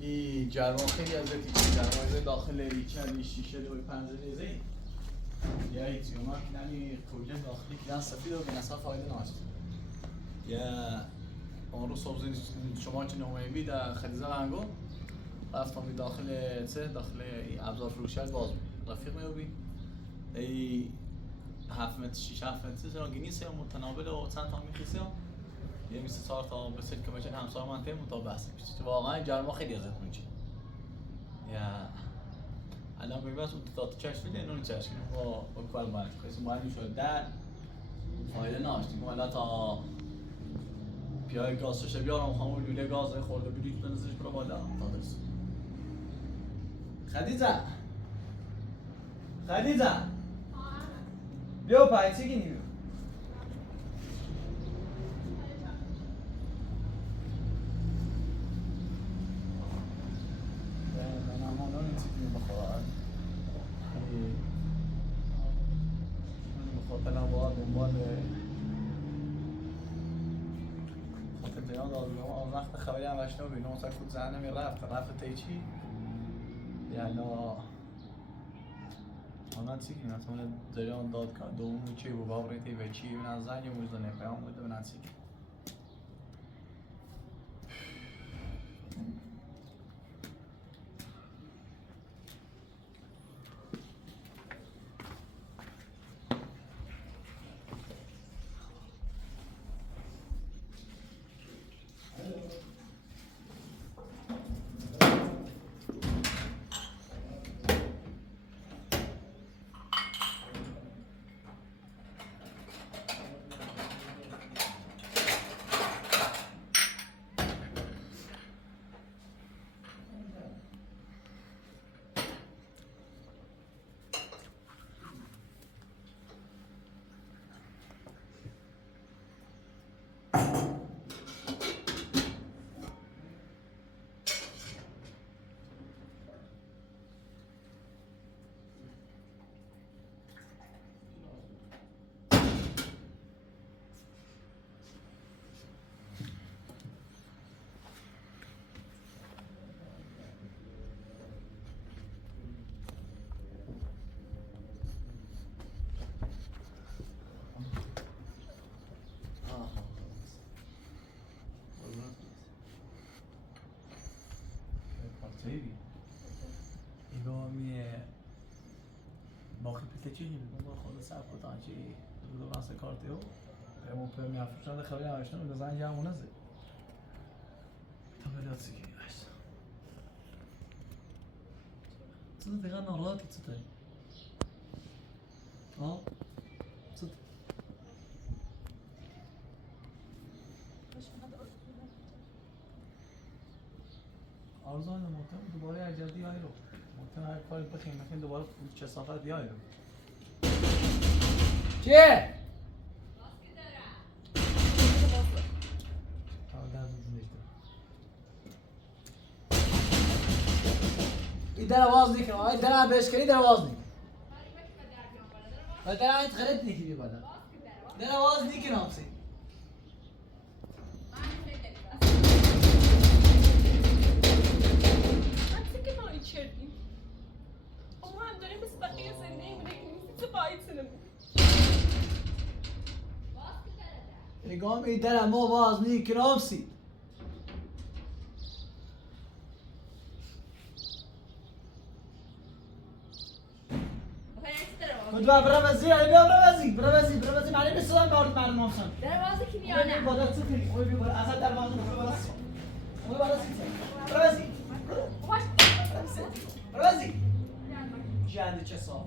این جرما خیلی از دیگه جرمای داخل ریچل شیشه دوی پنجره زی یا ایتیوما یعنی کل داخلی که سفید و بنصف فایده ناشت یا اون رو صبح شما چه نوعی بید خریزه رنگو رفتم داخل داخل ابزار فروشی باز رفیق میوبی ای 7 متر 6 7 متر را گینیسه متناول و چند تا میخیسه یه 24 تا به سلک کمیشن همسایه منطقه مطابق میشه واقعا جرما خیلی ازت میشه یا الان ببین اون تا چشم میده اون چشم با کار باید کسی مهم شده در فایده ناشتیم حالا تا پیای گازش بیارم خامو لوله گاز خورده بلیط بنزش برو بالا تا درست خدیجه بیا پای چی گینی دنبال خاطر دیان دادم وقت خبری هم وشنو بینم مثلا خود زنم رفت تیچی یعنی آنها چی کنیم مثلا دیان داد که دوم چی بود باوری تی و چی من زنی موزه پیام بوده من چی Baby. Igual a minha morre petetinho, não vou começar a botar aqui do nosso corte eu vou para minha função da cabeça, mas não desenho já uma nazi. Tá melhor assim, acho. Tudo de gana rota tudo tem. Ó. Tudo. آرزوان محترم دوباره اجازی های رو محترم هر کاری بخیم میخواییم دوباره چه صافت بیایی رو چیه؟ باسکی دارم این در آواز نیکنم این در بهش کنی در آواز نیکنم و در اینت خرید نیکی بی بادا در آواز نیکنم سی کردیم اما هم داریم مثل بقیه زندگی میدهیم مثل باید سنمون نگاه می در ما باز نیکنام سی خود با بروزی بروزی معنی بسیدن بارد مردم آمسان دروازه کی میانه اوی بادا چه کنی اوی بادا اصلا دروازه اوی بادا بروزی بروزی جنده چه صاحب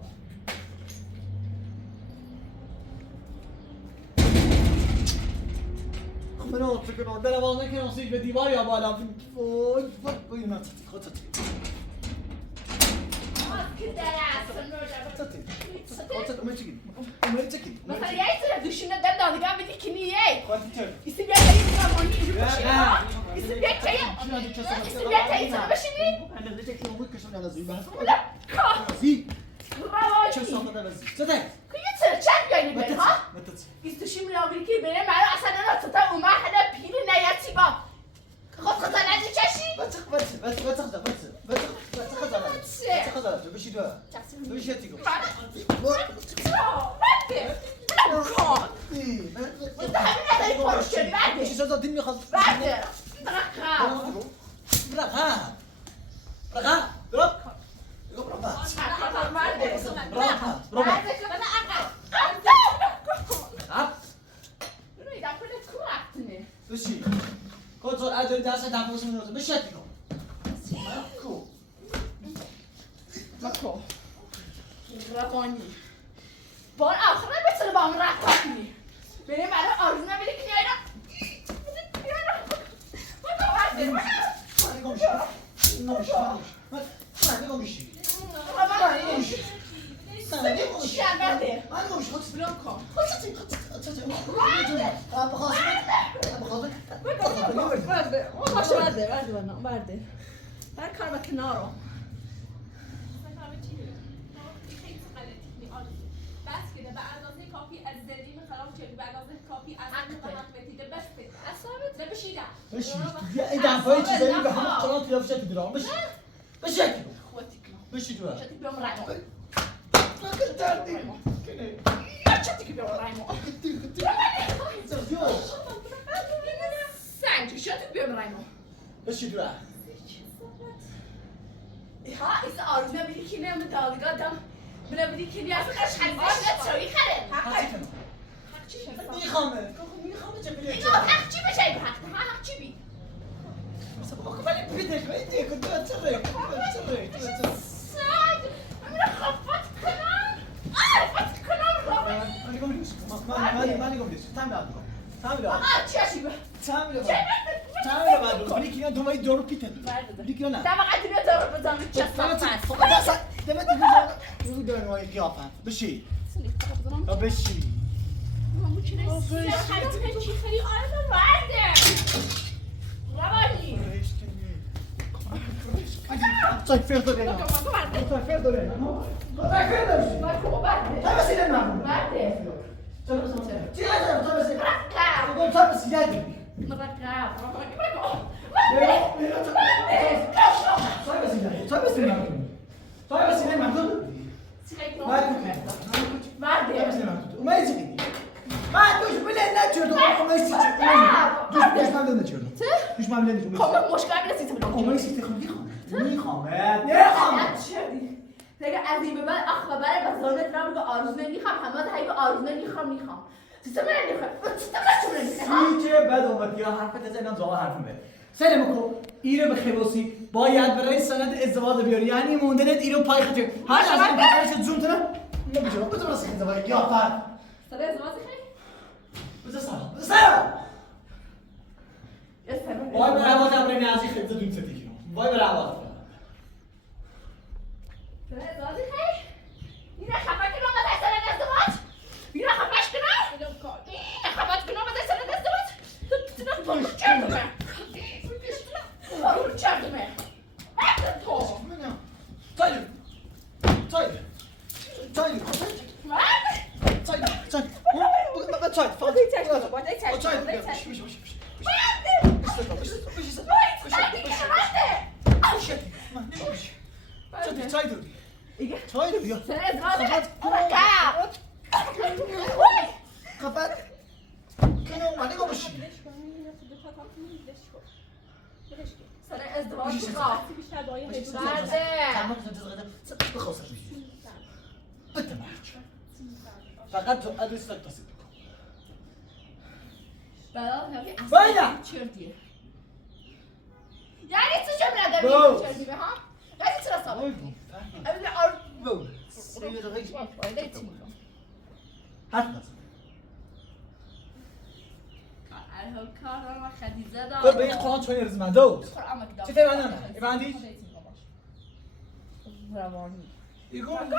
من آت کنم دروازه کنم سیج به دیوار یا بالا وای وای نه خودت مثلا یه سر دوشونه دم دادگاه بدی که نیه ایسی بیا تایی زمانی اینو بشینی ایسی بیا تایی سر بشینی چه صافت وزی چه که چرا چند بیایی نبره ها ایستوشی ملاوری که بره مرا اصلا نه تا اومه حدا پیلی نیتی با خود خدا نزی چشی تو بشی تو بشی تیگو چی شد دین میخواد بشی کنترل اداری دست دفعه من رو بشی تیگو مکو روانی بار آخر بتونه با هم رفت کنی بریم برای آرزو نمیده که نیاینا بر کار با کنارو بس كده بقى اندازه کافی از زندگی خراب شدی به اندازه کافی از حقیقت ده بس اصابت ده بشی ده بشی این دفعه چیزایی به هم قرار خلاف شد درام بشی بشی بشی تو شتي بيوم رايمو فاكر تاردي شتي بيوم رايمو زرزيوش سانجو شتي بيوم رايمو بشی تو ها ایسا آرزو نبیدی که نیم دادگاه دم بنابیدی که نیاز خرش خریدش شوی خرد حق چی میخوامه چه بلیه اینو حق چی بشه این حق چی بی ولی بیدش ولی كنت اتسرق سعد من خفت کنم خفت کنم ماني قبلش تعمل بعد ولی که دو مای دور پیت دیگه نه دم قدری دور بزنم چه صفت دمت رو دور مای قیافت بشی بشی طيب فين دورينا طيب فين دورينا طيب فين دورينا طيب بس إلى نعم طيب بس يدي طيب بس إلى نعم ما يزيد ما دوش بلا ناتشر ما يزيد دوش ما بلا ناتشر دوش ما بلا ناتشر خب مشکل میرسید تو ما يزيد میخوام دیگه از این به بعد اخ و برای بزانت رو بگو آرزو نمیخوام همه هایی به آرزو نمیخوام سیستم سی که بد اومد یا حرفت از اینم زوا حرفم بده سلام کو ایرو به خبوسی باید برای سند ازدواج بیاری یعنی موندنت ایرو پای خطر هر از این پایش زوم تنه نمیشه بذار راست خیلی زوا یا فر سر ازدواج خیلی بذار وای برای عوض برای نیازی خیلی زدون ستی کنم وای برای عوض سر ازدواج خیلی اینا خفت کنم از سر ازدواج اینا خفش کنم خفت کنم از سر ازدواج تو چرت چردمه تو طيب سر ازدواج فقط تو ادرس تک تصدیق کن. باید چردیه یعنی چه جمله داری چردی به هم؟ یعنی چرا سابق؟ حرف نزن. کارم خدیزه دارم. تو به این قرآن چون ارز من دو. چه تیمه نه؟ ایوندی؟ روانی. ایگو نو.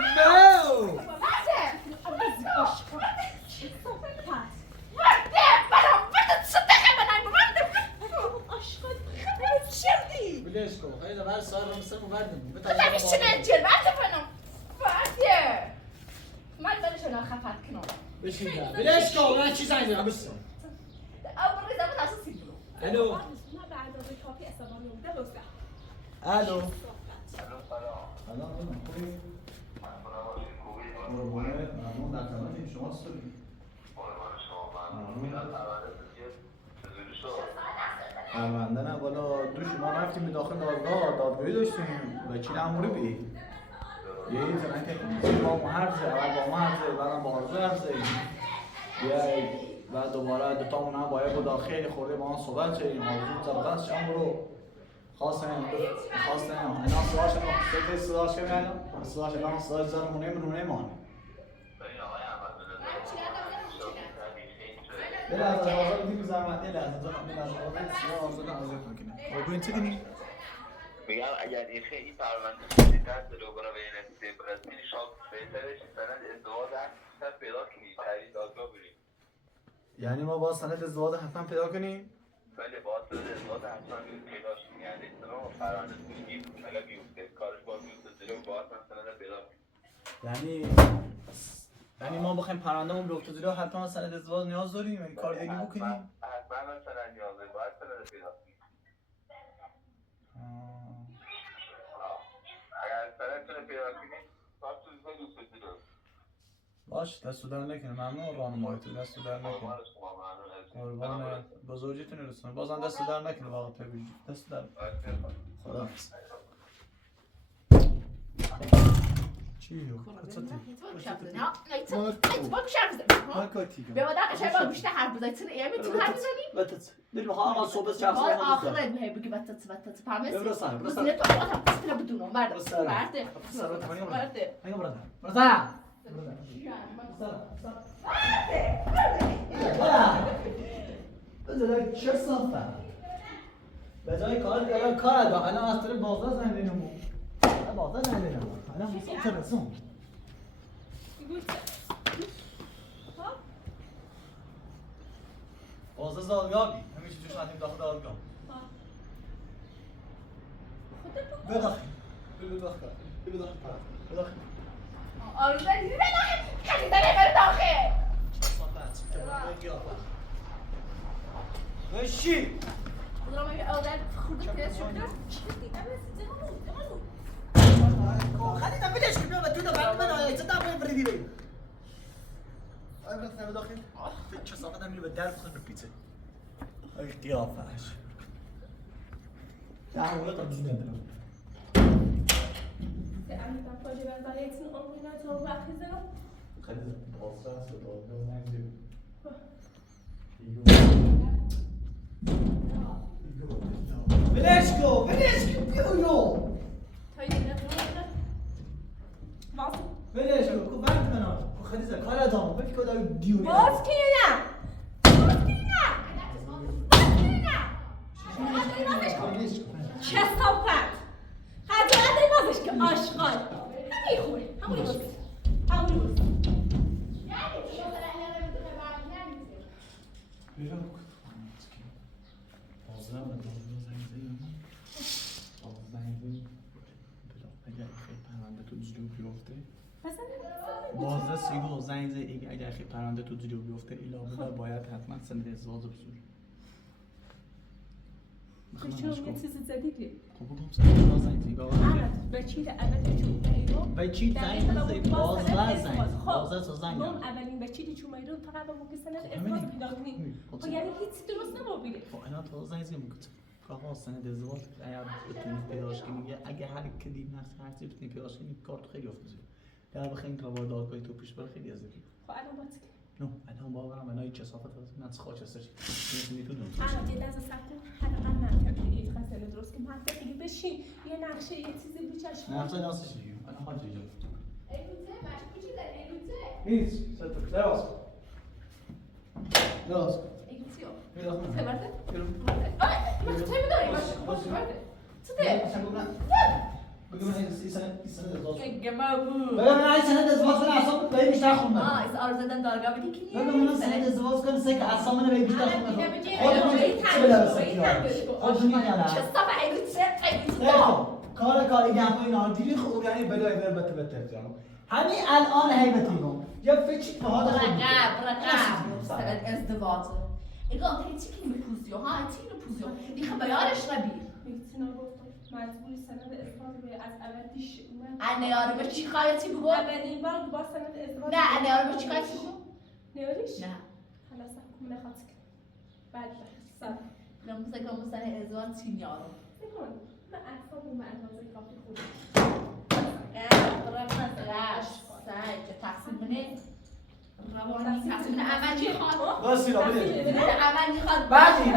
بليش كو خلينا بعد صار مسمو بعدنا بتعرف شنو الجيل بعد فنو بعد ما نبلش انا خفات كنو بليش كو ما شي زايد بس اول ريزه بتاع سيبلو الو ما بعد الكافي اسبانيو ده بوسع الو سلام خوبی؟ قربونه ممنون در خدمتیم شما چطوری؟ پرونده نه بالا دوش ما رفتیم به داخل دادگاهی داشتیم وکیل اموری بی یه زنن که با ما حرف زد اول با ما حرف زد بعدم با آرزو حرف زد بعد دوباره دوتامون هم باید با خیلی خورده با هم صحبت شدیم آرزو زبردست شما برو خواستم اینا صداش کنم صداش زن رونه مانه یه لحظه آزاد بودیم زحمت یه لحظه آزاد میکنه بگوین چه کنی؟ میگم اگر این خیلی پرونده دست رو برای به نتیجه برسید شاید بهترش سند ازدواج هم پیدا کنید تحریر دادگاه بریم یعنی ما با سند ازدواج حتما پیدا کنیم؟ بله با سند ازدواج حتما پیدا کنیم یعنی سند پرونده بگیم اگر بیفته کارش باز بیفته جلو با سند پیدا کنیم یعنی ما بخوایم پروندهمون بیفته جلو حتما سند ازدواج نیاز داریم یعنی کار دیگه بکنیم؟ حتما سند نیاز داریم باید سند پیدا کنیم اگر سند پیدا کنیم باید تو دوست جلو باش دستو در نکنه ممنون راهنماییتون دستو در نکنه قربان بزرگیتون رسونه بازم دستو در نکنه واقعا پیوی دستو در خدا چی رو؟ به ما دقیقه شاید باید بیشتر حرف بزنی چون ایه میتون حرف بزنی؟ بریم آقا صحبت شخص باید آخره میه بگی بطت پرمسی بزنی تو آقا هم بستنه بدونم برده چه صافه به جای کار کردن کار دا الان از طرف بازار زنگ بینمون بازار زنگ بینمون الان موسیقی ترسون بازار زادگاهی همیشه توش ندیم داخل دادگاه بداخل آرزو دیدی بداخل خیلی داره بره داخل بشی بودم اگه آدر خورده پریز شکر چی دیدم خلیدم بدش که بیام تو دفعه من آیا چه دفعه بردی بیم آیا برات نمی داخل فکر چه صافت هم میره به در بخون به پیچه آیا قیافش تحولات هم دوست ندارم امیدم پاجه بزنه ایتون امیدم تو وقتی زنم خلیدم بازده هست و دادگاه نگذیم بلشکو بیو تا یه نتونه باز بلشکو کو بند کنم کو خلیزه کار ادامو بکی که داری دیونه باز که نه چه صافت خجالت بازش که آشغال نمیخوره همونی باز بیرم بازده هم دادگاه زنگ زیم زنگ زیم اگر خیلی پرونده تو جلو بیفته بازده سیگو زنگ زیم اگر خیلی پرونده تو جلو بیفته ایلا باید حتما سند ازدواج بزور چون یه چیز جدیدی خب بگم سند زنگ زیم به چی اول چون ایرو به چی زنگ زیم بازده زنگ اولین به چی چون ایرو فقط با موقع سند ازدواج پیدا کنی خب یعنی هیچ درست نمابیده خب اینا تو زنگ زیم بگم آقا سند ازدواج اگر بتونید پیداش کنید اگه هر کدی هر چیزی بتونید پیداش کنید کار تو خیلی افته در واقع این روابط دادگاهی تو پیش بره خیلی ازدی خب الان باز نه الان باورم الان هیچ کثافت از نص خاکستری میتونم الان یه لحظه صبر کن حداقل منطقی یه خاصه درست که منطقی بشین یه نقشه یه چیزی بچش نقشه ناسش چیه الان ما چه جوری ایوته مشکوکی داره ایوته هیچ ست لباس لباس ایوتیو میدونم تبرده بگم آره چه میدونی باش برده چه بگم این سند ازدواج گمابو بگم این سند ازدواج کنه اصلا به بیشتر خوندم از آرزو دادن دادگاه بدی که بگم من سند ازدواج کنه سه که اصلا من به بیشتر خوندم چه صفحه ایوته کار گپ اینا دیری خوب یعنی بلای بر بته جان همین الان هیبتیگم یا فکر به حال رقم سند ازدواج اگه انت هیچی که میپوزیو ها هیچی میپوزیو دیگه بیارش نبی میتونم گفتم مجبوری سند ازدواج رو از اولش نیاره به چی خواهیتی بگو؟ اولین بار با سند ازدواج نه نیاره به چی خواهیتی بگو؟ نیاریش؟ نه خلاص کم نخواد بعد سب نموزه که همون سن ازدواج چی نیاره؟ بکن من اصلا به اندازه کافی خوبه سعی که تقسیم کنه روانی تقسیم کنه اول چی خواد؟ راستی را بده اول میخواد بعدی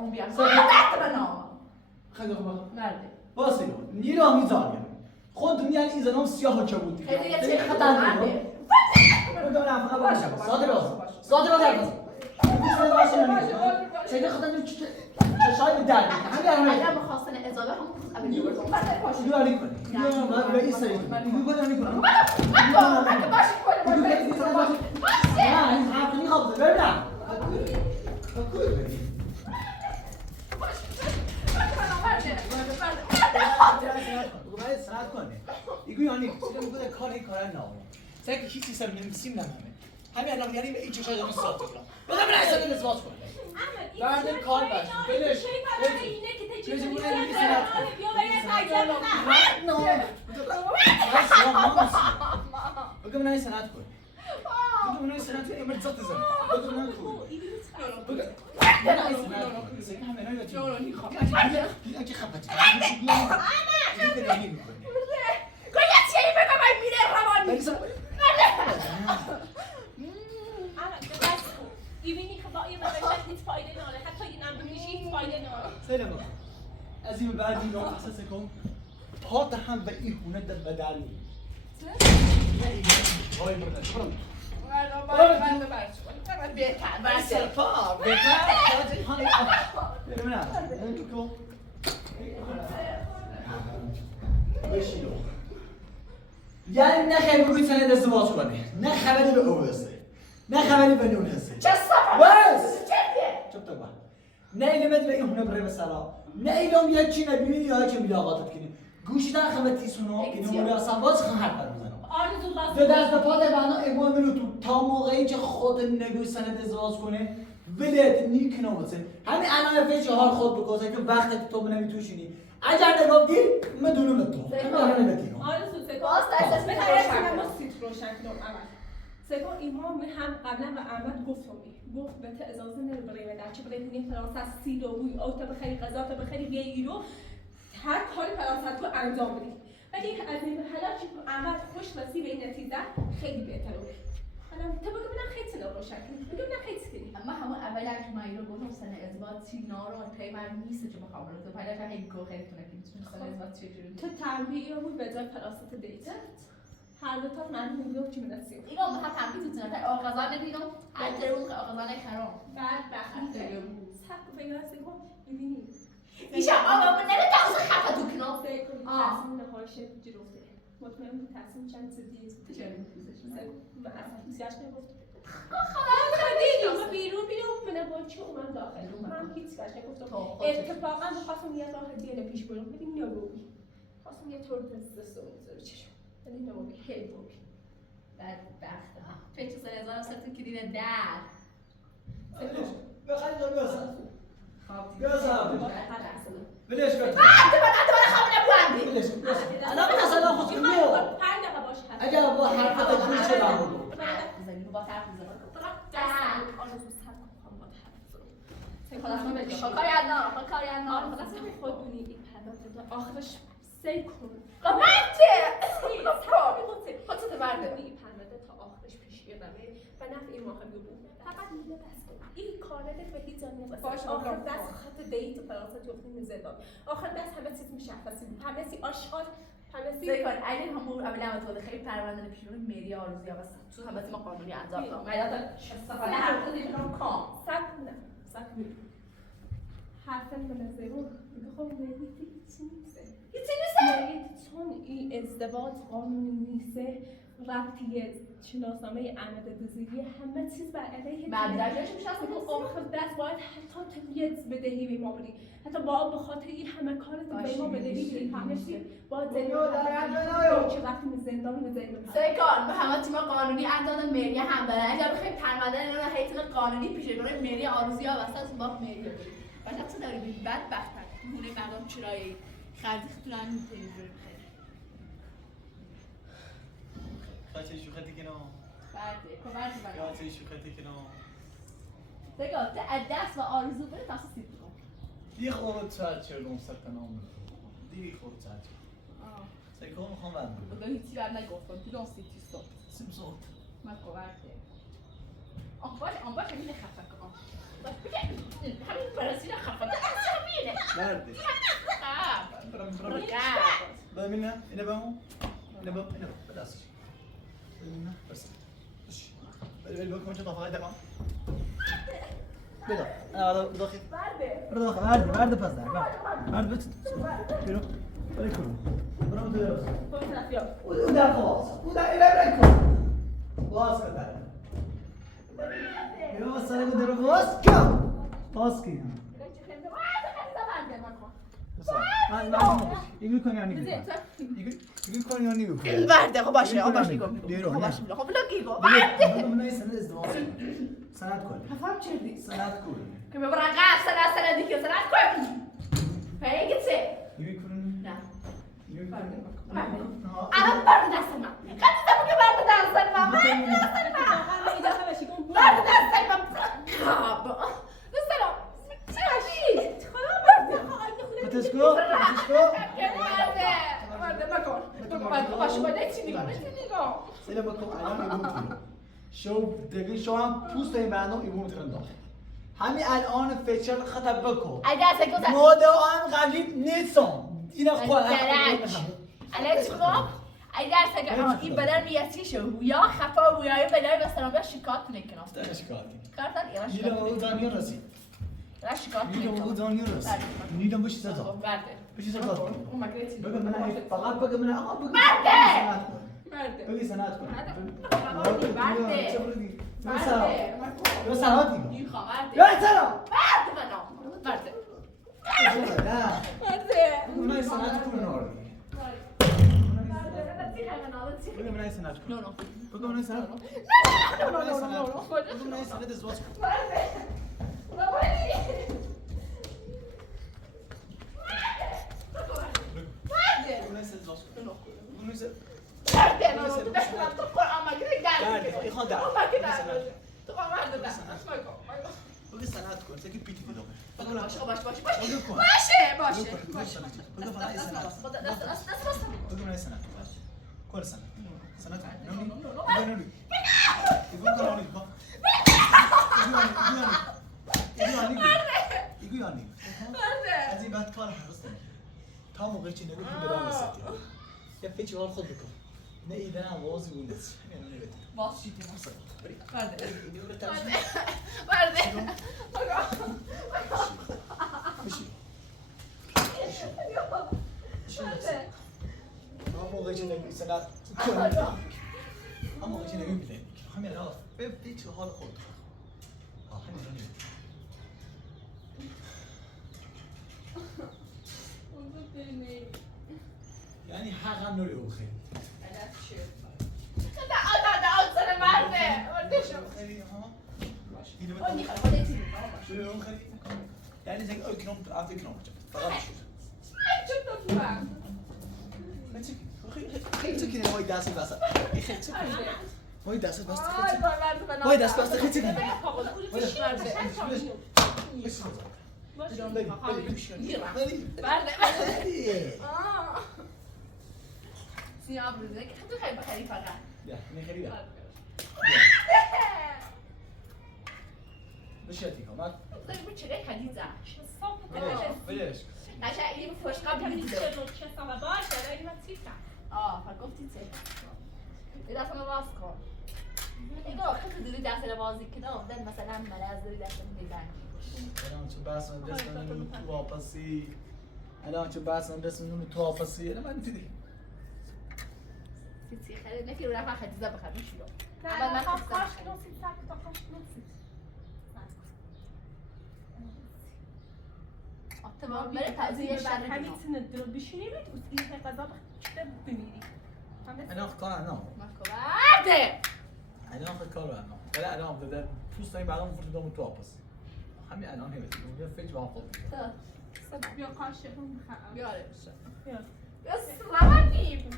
اون بیان بعد من خیلی خوب مرده راستی را نیرا میزانیم خود میان ایزنام سیاه که بودی خیلی یه چه خطرناکه بگم فقط باشه ساده را سیده خودم چشای به در اگر بخواستن اضافه هم اولی برسون اینو علی کنی من به این سری اینو کنم علی کنم نه این حرف میخوام ببینم سرعت کنه ایگو یعنی سیده میگوده کاری نامون سعی که هیچی سر نمیسیم نمامه همین الان یعنی به این چشای دارم ساعت بگیرم بودم من احسان ازواج کنه بعد کار باش بلش بگو من این سنت کن بگو من این سنت کن امرد زد زن بگو من کن بگو من این سنت کن سیگه همه نایی بچه دیدم که خفت دیگه نهی میکنه گویا چیه بگو من میره روانی می‌بینی که با این روش هیچ فایده نداره حتی این هم بگیشی هیچ فایده نداره سلام از این بعد این رو احساس کن پات هم به این خونه در بدنی وای برده شکرم بهتر سرپا بهتر ببینم بشینو یعنی نه خیلی بگوید سند ازدواج کنه نه خبری به او هسته نه خبری به نون هسته چه صفر بس چه چوب تا با نه ایلمت به این هونه بره بسرا نه ایلم یه چی نبینی یا که ملاقاتت کنی گوشی در خبر تیسونو که نمونه اصلا باز خواهر برمیزنم آرزو باز به دست به پا در بنا اگوان منو تو تا موقعی که خود نگوی سند ازدواج کنه ولایت نیک نموزه همین الان فیش حال خود بگوزه که وقتی تو نمیتوشینی اگر نگفتی مدونم تو من نمیتونم آرزو سکو باز دستش به روشن طرف کن. ما سیت روشن کنم اول سکو ایمان هم قبلا به احمد گفتم گفت به تو اجازه نمی برای در چه برای کنی فرانسه سی روی او تو بخری غذا تو بخری بیای ایرو هر کاری فرانسه تو انجام بدی ولی از این حالا که احمد خوش رسی به این نتیجه خیلی بهتره حالا تو بگو ببینم خیلی چیزا روشن کنی بگو ببینم خیلی چیزی اما همون اول که من اینو گفتم سن ازدواج چینا رو پیمر نیست که بخوام رو تو پیدا کنم گو خیلی تونه که میتونه سن ازدواج چجوری تو تنبیه بود به جای فرانسه دیت هر دو تا من میگم چی می‌نسیم اینو ما هم تنبیه تو تا آقازان نمیدونم هر درون که آقازان خرام بعد بخیر سخت بگم سکو می‌بینی ایشا آقا من نره داخل خفه تو کنم سکو تصمیم نهایش جلوفته مطمئن بود تصمیم چند چیزی چه می‌پوزش من اصلا توسیاش نگفت خدا بیرون من با چه اومد داخل من هیچ کاش نگفتم اتفاقا می‌خواستم یه راه دیگه پیش برم ولی نگفتم خواستم یه طور دستم بذارم چشم ولی نگفتم خیلی بود بدبخت چه چیز هزار سال تو کلید در بخوای تو بیاسم خواب بیاسم بلش کن انت من خواب نبودی بلش کن الان مثلا خود کنیو 5 دقیقه باش هست اگر با حرفت گوش چه نبود بزنی با طرف بزنی خودونی این پرداخت آخرش سی کن من چه؟ خودت برده این پرونده تا آخرش پیش بره و نفع این ماه بود فقط میگه بس کن این کارت به هیچ جا نمیرسه آخر دست خط دیت فرانسه جفتین زندان آخر دست همه چیز مشخصی بود همه چی آشغال همه چی سیکن اگه همون اول اول خیلی پرونده پیش رو مری آرزویا واسه تو همه ما قانونی انجام دادم غیرت استفاده هر چیزی رو کام سکن حرف من از اون میگه خب مری چی نیست چی نیست؟ چون این ازدواج قانونی نیست ربطیه شناسنامه احمد دزیری همه چیز بر علیه مدرکش میشه آخر دست باید حتی تو یه بدهی به ما بدی حتی با به خاطر این همه کارت به ما بدهی بدی فهمیدی باید چه وقتی می زندان می‌ذاریم سیکان به همه تیم قانونی انجام مری هم داره اگر بخوایم پرونده نه هیئت قانونی پیش بره مری آرزویا واسه با مری بعد تو داری ببین بدبختن مونه مردم چرایی خردی خطورن میتونیم خیلی خاطر شوختی که نام برده کمرد بنا خاطر شوختی که نام بگاه ده از دست و آرزو بره تاسو سیب کن دی خورد ساعت چه گم سر کنام دی خورد ساعت سیکو میخوام بند بگاه هیچی بر نگفتم تو دانسی تو صبح سیم صوت من کمرده آن باشه همینه خفه کنم بگه همین برسیده خفه کنم همینه برده برگرد ببینه اینه بمون اینه بمون اینه بدست ببینه بس بله بکن چه طفقه دقام بدا انا داخل برده پس در برده بس برو برو کنم برو درست او در خلاص او در ایله برکن خلاص کن یا سرگو در خلاص کن خلاص کن ایگو کنی یا نیگو ایگو کنی یا نیگو کنی برده خب باشه خب باشه دیرو خب باشه خب بلوگیگو برده من نایست ازدواج سند کن هفهم چردی سند کن که ببرن قصد سندی که سند کن پیگه چه ایگو کنی نه ایگو کنی الان برده دست من خیلی زمان که برده دست من برده دست من برده دست من سلام چی هستی؟ بتسکو برده بکن بکن باشه باید چی نگاه سیلا بکن الان ایگو میتونم شو دیگه شو هم پوست این برنامه ایگو میتونم داخل همین الان فشار خطب بکن اگه از اگه موده آن غلیب نیستم اینا خواهد الان چیکار؟ اگه از این بدن ریاسی شو رویا خفا رویای بدن مثلا بیا شکایت میکنم داره شکایت کارتن اینا نیدم شکایت او دانیال رسید اینا شکایت نیدم او دانیال رسید نیدم بشی سزا برده بشی سزا اون مگه چی بگم من فقط بگم من آقا بگم برده برده بگی سنت کن برده یا سنت دیگه این خبرده یا سلام برده نه برده اونای سنت کن نار برده بگم من سنت کن نه نه بگم من سنت کن نه نه بگم من سنت ازواج کن بگم من سنت ازواج کن بگم من سنت بگی سنت کن سکی پیتی دیدم باشه باشه بگم من سنت کن سنت سنت نونی نونی ایگو یانی از این بعد کار هست تا موقع چی نگو که برام رسید یا فکر حال خود بکن نه ایدن آوازی بود است اینو نگید باز چی دیدم برده اینو رو ترجمه برده بشی هم موقع چی نگی سنت هم موقع چی نگی بیدن همین را فکر حال خود همین رو نگید یعنی حقم نوری او خیلی یعنی زنگ اکنام عفت اکنام فقط شد خیلی چکنه وای دست بسته خیلی چکنه وای دست بسته وای دست بسته خیلی چکنه سیاه بروزه که تو خیلی بخری فقط بیا اینه خیلی بیا بشیتی کامل بگو چه خدیزه بلش نشه این فشقا ببینید چه ساله باشه این تیفا فگفتی چه این دست باز کن نگاه خیلی دوری دست بازی کنه دن مثلا مرز دوری دست میبندی الان چه بحث من دست من تو واپسی الان چه بحث من دست من تو واپسی الان من دیدی سی خیلی نفیر رفع خدیزه بخیر میشیو نه من کاش نوسید ساک تا کاش نوسید تمام برای تازه بعد همین سن درو بشینید و این غذا چه بمیری الان کار انا مکوارده الان کار انا ولی الان بده پوست این بعدم فوت دام تو واپس همین الان نمیتونم یه فکر با خود بیا قاشقون میخرم بیاره بشه بیا بیا روانیم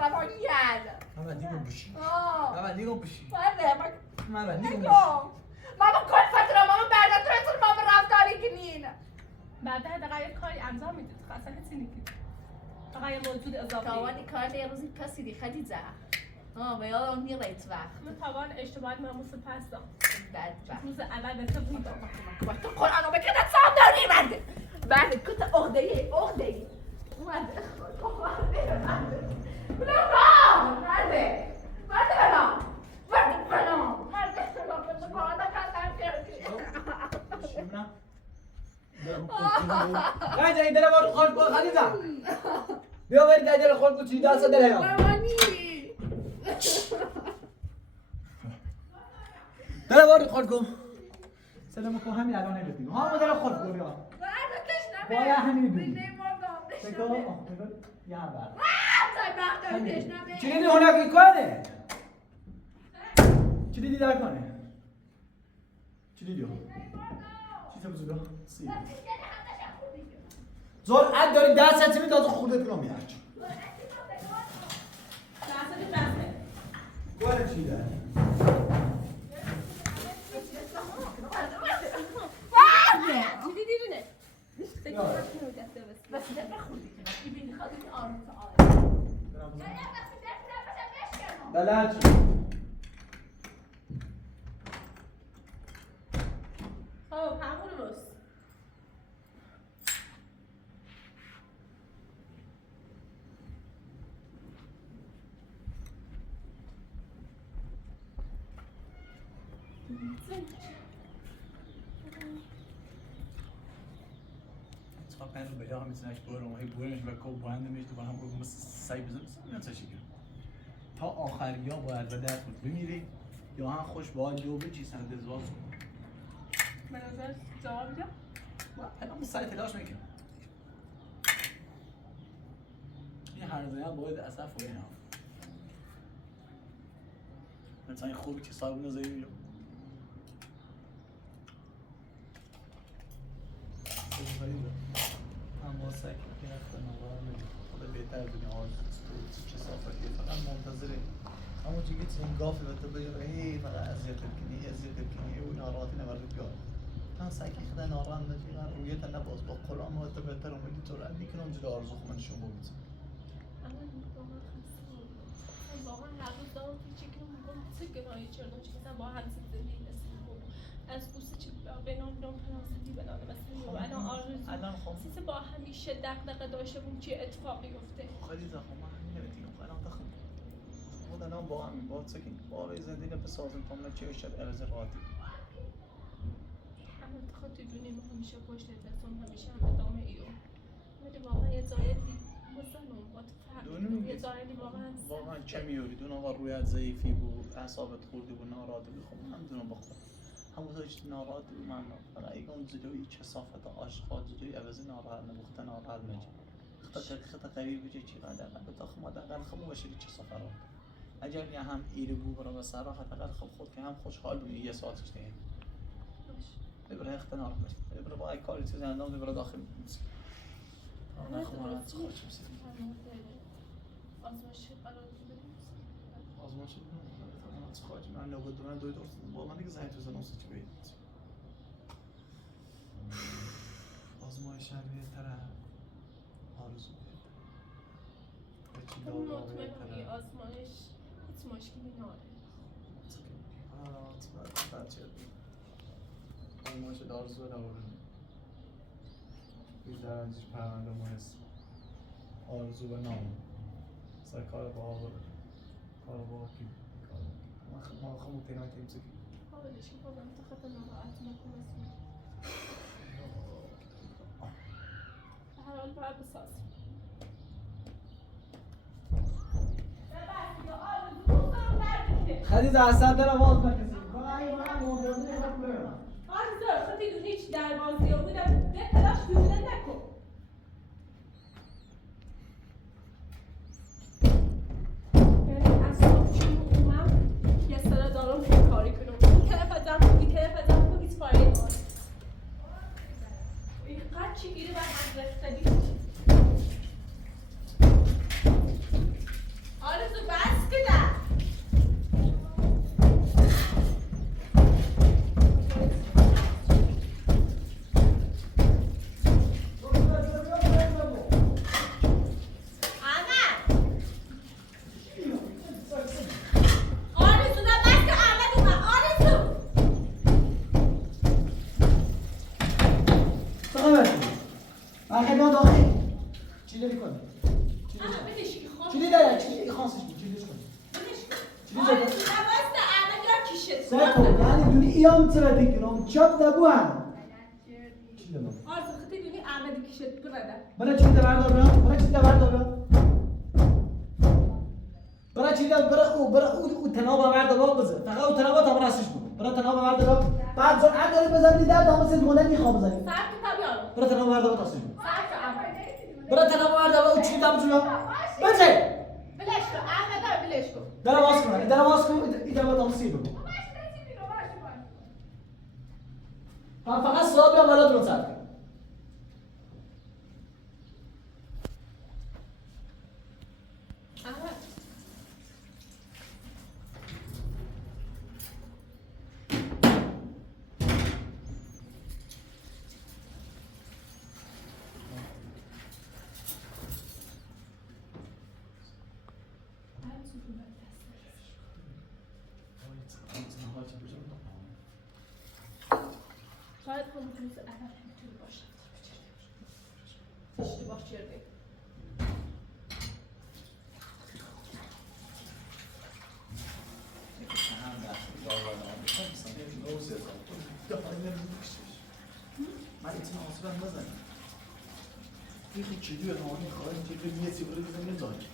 روانیل من دیگه بشی آه من دیگه بشی بله من دیگه بشی ماما کل فتره ماما برداتونتون ماما رفتاری کنین بعد دقیقه کاری انجام میدید خاصه کسی نیکید فقط یه موجود اضافی تاوانی کار یه روزی کسی دی خدیجه به یادم میرید وقت من تاوان اشتباهات ناموس پستم بعد روز اول به تو بودم تو قرآنو بکنه سام داری مرده مرده کت اغدهی مرده بلا مرده بلا راجع این دل وارد خورد با خلیزا بیا برید دل خورد کو چی دست دل هم دل وارد خورد کو سلام کو همین الان نمیتونیم ها دل خورد کو بیا باید همین بگی بگو یا بر چی دیدی هنگی کنه چی دیدی در کنه چی دیدی چی سبزیده سی زرعت داری 10 سانتی متر از خودت رو میارچ ولی چی داری؟ چی دیدی بس نبخودی ببین خودت آروم بلد خب همون روز Ben bij jou met zijn sporen om heel boeren bij koop branden met de hem ook met cijfers net zo zeker. تا آخر یا باید به درد خود بمیری یا هم خوش باید جو بچی سند ازواج به نظر جواب بیا الان سعی تلاش میکنم این هر زمان باید اصلا فوری نه مثلا خوبی که صابون زایی میگم هم واسه که رفتن آقا خدا بهتر بدونی چه صافتی فقط منتظره همون چیزی که این گافی به تو بگه هی فقط اذیت کنی و ناراحتی نبرد بیار من سعی خدا ناراحت نشی رویت نباز با قرآن ما تو بهتر اومدی تو رد میکنم جلو آرزو خودم نشون بگید واقعا هر روز دارم فکر میکنم چه گناهی کردم چه مثلا با هم زندگی نسیم از دوست چی به نام فرانسوی به نام مثلا الان آرزو سیس با همیشه دغدغه داشته بود چه اتفاقی افته خیلی زخم من نمیتونم الان دخم خود الان با همین با سکین با زندگی بسازم تا من چه شد ارز راحتی اما خاطر جونی ما همیشه پشت دستم همیشه هم ادامه ایو ولی واقعا یه زایدی مزنم با تو فرق یه زایدی واقعا چه میوری دون آقا رویت ضعیفی بود اعصابت خوردی بود ناراحتی بود خب من دونم بخور همونش ناراحت بود من فقط ایگون جلوی کثافت عاشقات جلوی عوضی ناراحت نبوده ناراحت میشه خطا قریب بچه چی قدر تا خم دقیقاً خم باشه چه سفرات اگر یه هم ایره بو برای سر حداقل خب خود که هم خوشحال بودی یه ساعت کشته ببره اختنار بشه ببره با ای کاری تو زندان ببره داخل میشه نه خب خوش میشه آزمایش قرار بدیم آزمایش خواهد من نبود من دوی درست با من دیگه زنی تو زنم سچ بید آزمایش شربیه تره آرزو تو مطمئنی آزمایش هیچ مشکلی نداره آزمایش آرزو نداره بیشتر ازش پرونده ما هست آرزو و نام سر کار با آقا کار با کی ما خمو تنها تیمزی حالش که بازم تا خطا ناراحت نکن اسمی هر حال باید بساز خدیجه اصلا در آواز نکسی آرزو خودی دون هیچ دروازی ها بودم به تلاش دوزنه نکن یعنی از صبح شروع اومم یه سر دارم کاری کنم این طرف ازم این طرف ازم هیچ فایده چی گیری و هم رختدی آرزو بس که در چاپ نبوهم چی دارم؟ آرزو خطی دونی احمدی کشت برده برای چی دار برام؟ برای چی دار برام؟ برای چی دار برای او تناب برام بزن فقط او تناب تا براسش بود برای تناب برام بعد زن عداری بزنی در دام سه مونه میخوام بزنی سر کتابی آرو برای تناب برام تاسش بود سر برای تناب برام او چی دام جلو بزن بلش کن احمد رو بلش کن در واس کن در واس کن ایده با تمسی بگو فقط صاحب یا بالا درست کرد احمد شاید خودم روز اول میتونی باشم اشتباه کرده من ایتون آسیبم بزنیم دیگه چیزی روانی خواهیم دیگه یه سیبری بزنیم داریم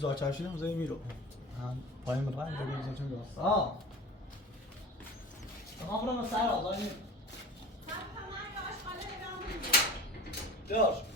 زاچرشی هم زایی میرو پایین من رنگ دیگه زاچرشی درست تمام برام سر آقا این من یواش خاله بدم داش